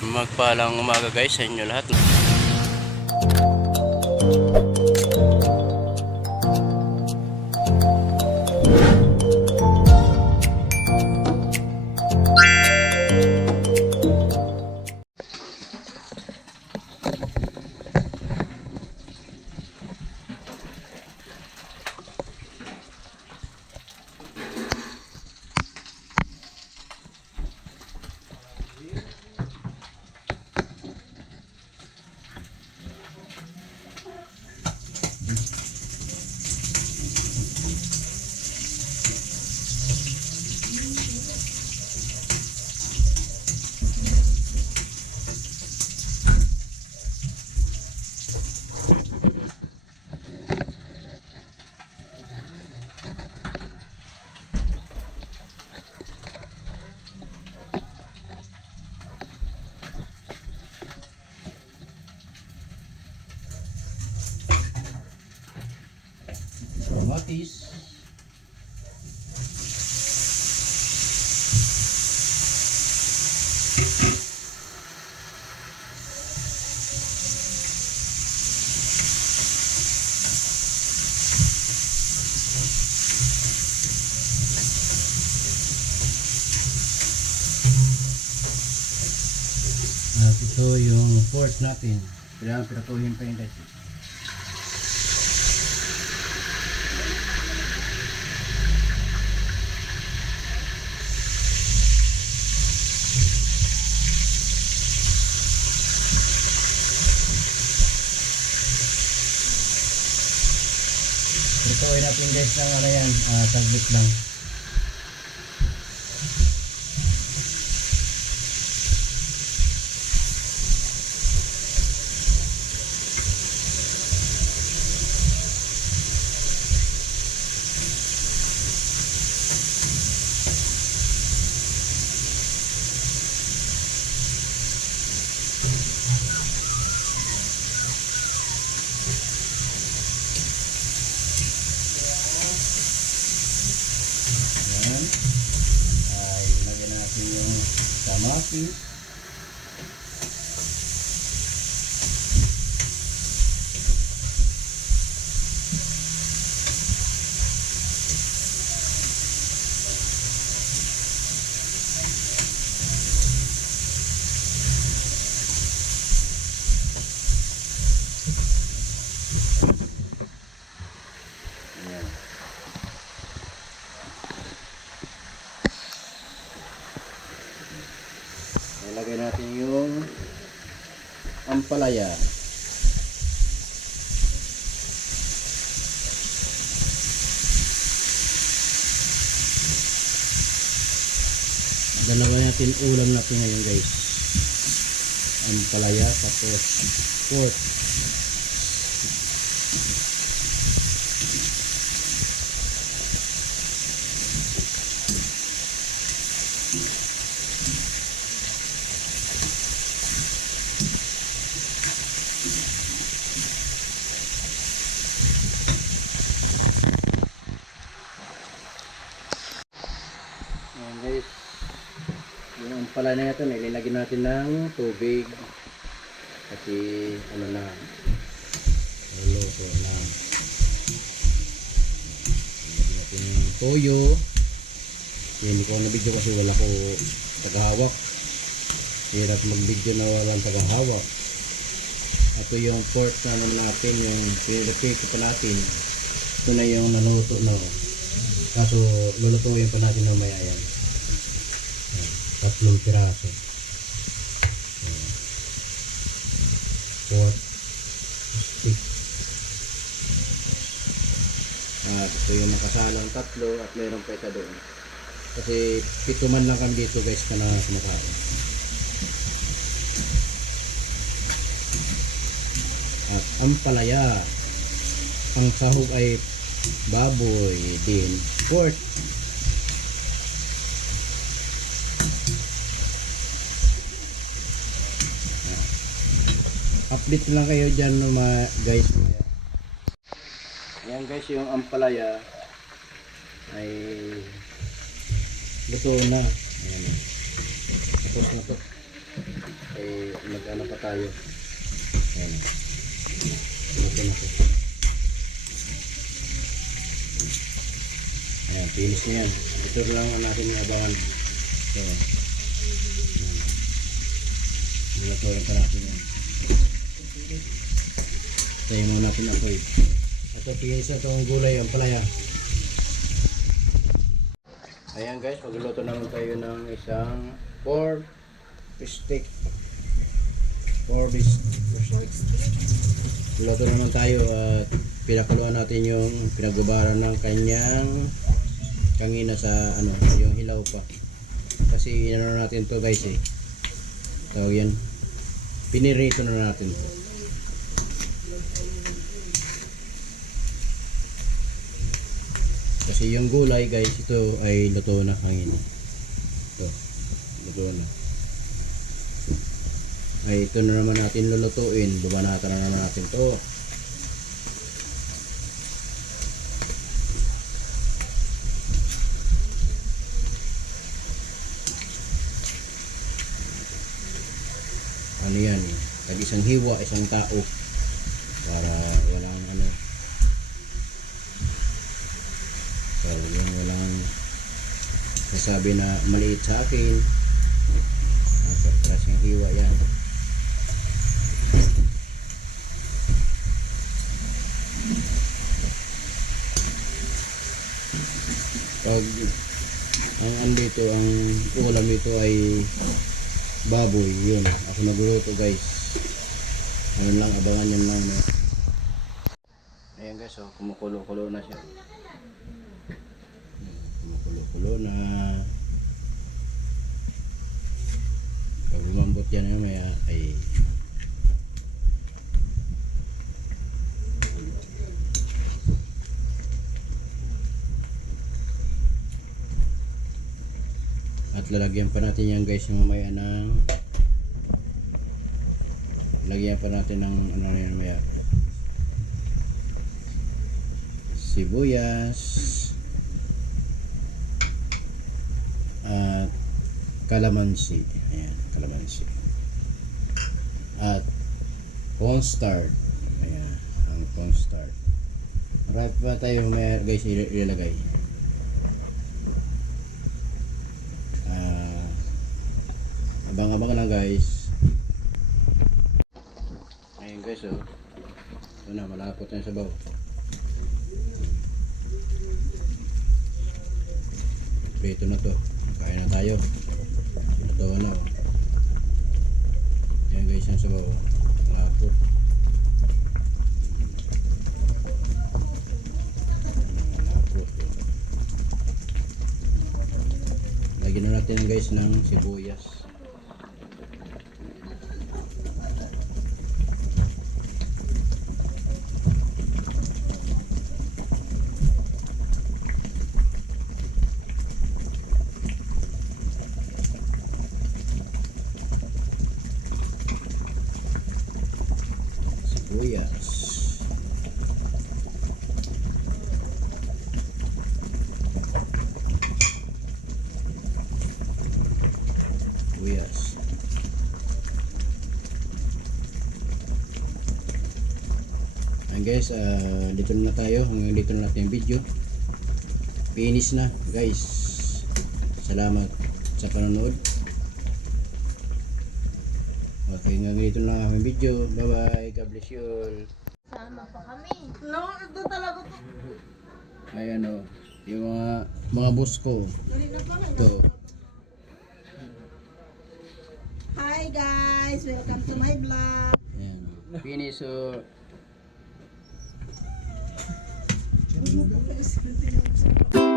Magpalang umaga guys sa inyo lahat. Ito yung pork natin. Kailangan piratuhin pa yun guys. Piratuhin natin guys ng ano yan, uh, saglit lang. Yung kamatis. Ilagay natin yung ampalaya. Dalawa natin ulam natin ngayon guys. Ampalaya tapos pork. Ampalaya na ito, nilagyan natin ng tubig. Kasi ano na, luto na. Nilagyan natin yung toyo. Hindi ko na video kasi wala ko tagahawak. Hirap mag-video na walang tagahawak. Ito yung pork na naman natin, yung pinilipito pa natin. Ito na yung naluto na. Kaso lulutuin pa natin mamaya yan. Tatlong piraso. Yan. Pork stick. At ito yung nakasalong tatlo at meron pa isa doon. Kasi pito man lang kami dito guys ka na kumakain. At ang palaya, ang sahog ay baboy din, pork. Update lang kayo dyan no, mga guys. Ayan guys, yung ampalaya ay luto na. Ayan. Tapos na to. Sana pa tayo. Ayan. Ito na to. Ayan, finish na yan. Ito lang ang natin abangan. So, Nilaturan pa natin yan. Tayo muna natin ako eh. Ito, finish na itong gulay, ang palaya. Ayan guys, magluluto naman tayo ng isang pork steak. Pork steak. Luto naman tayo at pinakuluan natin yung pinagbabaran ng kanyang kangina sa ano, yung hilaw pa. Kasi inano natin to guys eh. Tawag yan. Pinirito na natin Kasi yung gulay guys, ito ay luto na hangin. Ito, luto na. Ay ito na naman natin lulutuin. Bubanatan na naman natin to. Ano yan. Tag isang hiwa, isang tao. Para walang ano. So, yung walang nasabi na maliit sa akin. Okay, para siyang hiwa yan. Pag ang andito, ang ulam ito ay baboy, yun. Ako nagluluto guys. Ano lang, abangan yan lang. No? Ayan guys, oh, kumukulo-kulo na siya. Kumukulo-kulo na. Pag lumambot yan maya ay at lalagyan pa natin yan guys mamaya ng lagyan pa natin ng ano na yan mamaya sibuyas at kalamansi ayan kalamansi at cornstarch ayan ang cornstarch marami pa tayo mamaya guys il- ilalagay Ah, abang-abang lang guys. Ayun guys oh. Ito na, malapot na yung sabaw. Prito na to. Kaya na tayo. Oh. Yan guys yung. Malapot. Malapot. oh. Lagyan na natin guys ng. Sibuyas. Sibuyas. Ayan guys, ah, dito na tayo. Hanggang dito na natin yung video. Finish na guys. Salamat sa panonood. Okay, hanggang dito na ang video. Bye bye. God bless you all. Sama pa kami. No, ito talaga to. Ayan o. Yung mga, mga boss ko. Ito. Hi guys, welcome to my vlog. Ayan. Finish so. 我不会写这样子